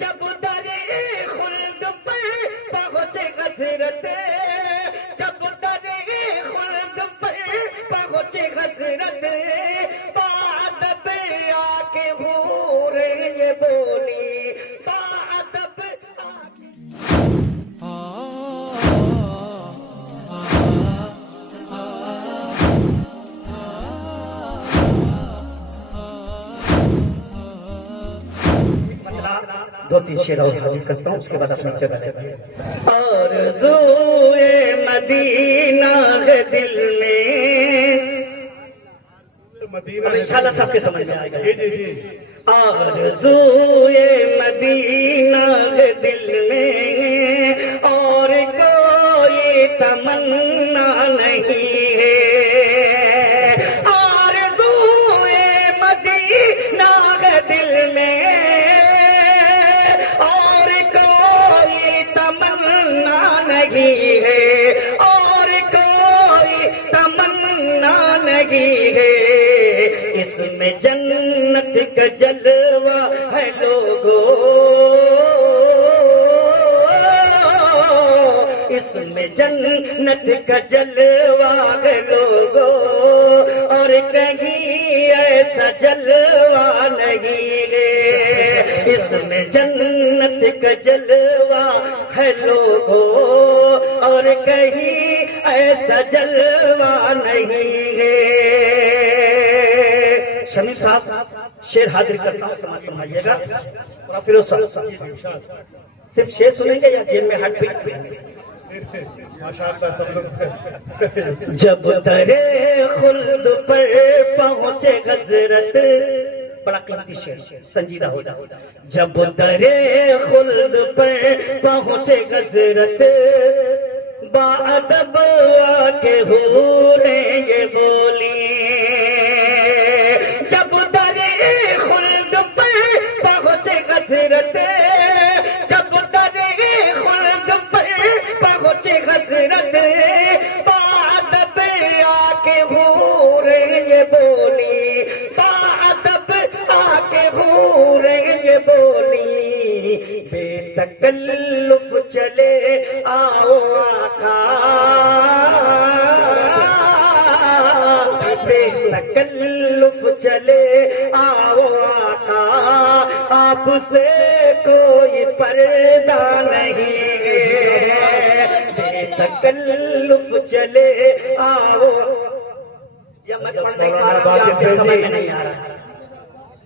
جب درِ خلد پر پہنچے حضرت، جب درِ خلد پر پہنچے حضرت، بادب آ کے حور یہ بولی، بادب آ کے دو تین شعر اور حاضر کرتا ہوں، اس کے بعد اپنی جگہ لیتے ہیں۔ آرزوئے مدینہ ہے دل میں، اب انشاءاللہ سب کے سمجھ میں آئے گا۔ آرزوئے مدینہ ہے دل میں، اور کوئی تمنا نہیں ہے۔ آرزوئے مدینہ ہے دل میں، نہیں ہے، اور کوئی تمنا نہیں ہے۔ اس میں جنت کا جلوہ ہے لوگو، اس میں جنت کا جلوہ ہے لوگو، اور کہیں ایسا جلوہ نہیں ہے۔ اس میں جنت کا جلوہ ہے لوگو، اور کہیں ایسا جلوہ نہیں ہے۔ شمیم صاحب شعر حاضر کرتا ہوں، سماعت فرمائیے گا۔ اور پھر صرف شعر سنیں گے یا جیل میں ہٹ پیٹ پہ؟ جب درِ خلد پر پہنچے حضرت، بڑا قیمتی شعر، سنجیدہ ہو جاؤ۔ جب درِ خلد پر پہنچے حضرت، بادب آ کے حور یہ بولی، جب درِ خلد پر پہنچے حضرت، جب درِ خلد پر پہنچے حضرت، بادب آ کے حور یہ بولی، بادب آ کے حور یہ بولی، بے تکلف چلے آؤ آقا، بے تکلف چلے آؤ آقا، آپ سے کوئی پردہ نہیں ہے۔ بے تکلف چلے آؤ، یا میں پڑھنے کا رہا ہوں، آپ کے سمجھ میں نہیں آ رہا،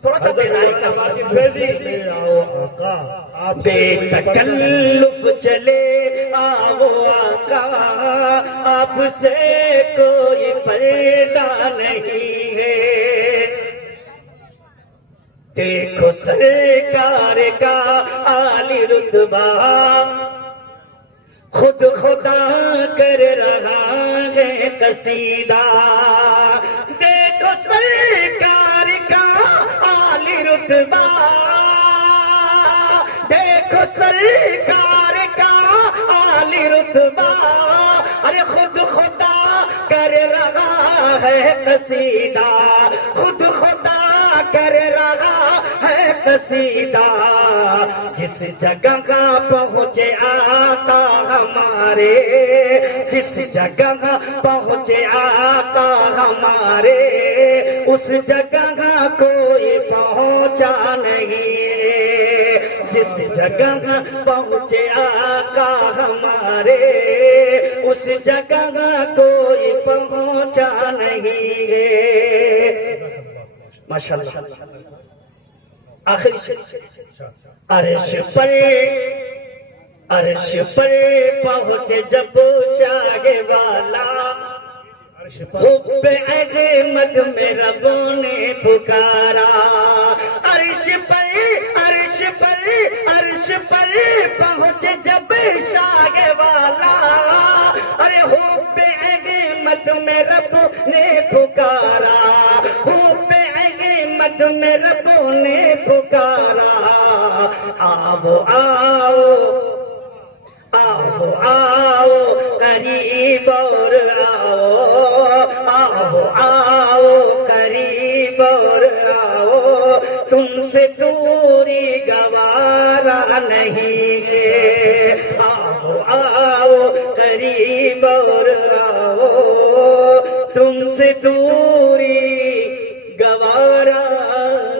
تھوڑا سا بے تکلف چلے آؤ آقا، آپ سے کوئی پردہ نہیں ہے۔ دیکھو سرکار کا عالی رتبہ، خود خدا کر رہا ہے قصیدہ۔ دیکھو سرکار کا عالی رتبہ، دیکھو سرکار کا عالی رتبہ، ارے خود خدا کر رہا ہے قصیدہ، خود خدا کر رہا ہے قصیدہ۔ جس جگہ پہنچے آقا ہمارے، جس جگہ پہنچے آقا ہمارے، اس جگہ کوئی پہنچا نہیں۔ جس جگہ پہنچے آقا ہمارے، اس جگہ کوئی پہنچا نہیں ہے۔ ماشاءاللہ آخری شعر۔ عرش پر، عرش پر پہنچے جب شاہ والا، حب احمد میں رب نے پکارا۔ عرش پر، عرش پر، عرش پر پہنچے جب شاہ والا، ارے حب احمد میں رب نے پکارا، حب احمد میں رب نے پکارا۔ آؤ آؤ آؤ آؤ قریب اور آؤ، آؤ آؤ قریب اور آؤ، تم سے دوری گوارا نہیں ہے، آؤ آؤ قریب اور آؤ، تم سے دوری گوارا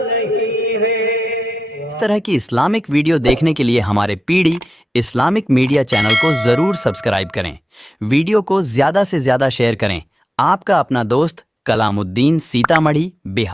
نہیں ہے۔ اس طرح کی اسلامک ویڈیو دیکھنے کے لیے ہمارے P D Islamic media channel کو ضرور سبسکرائب کریں، ویڈیو کو زیادہ سے زیادہ شیئر کریں۔ آپ کا اپنا دوست کلام الدین، سیتامڑھی، بہار۔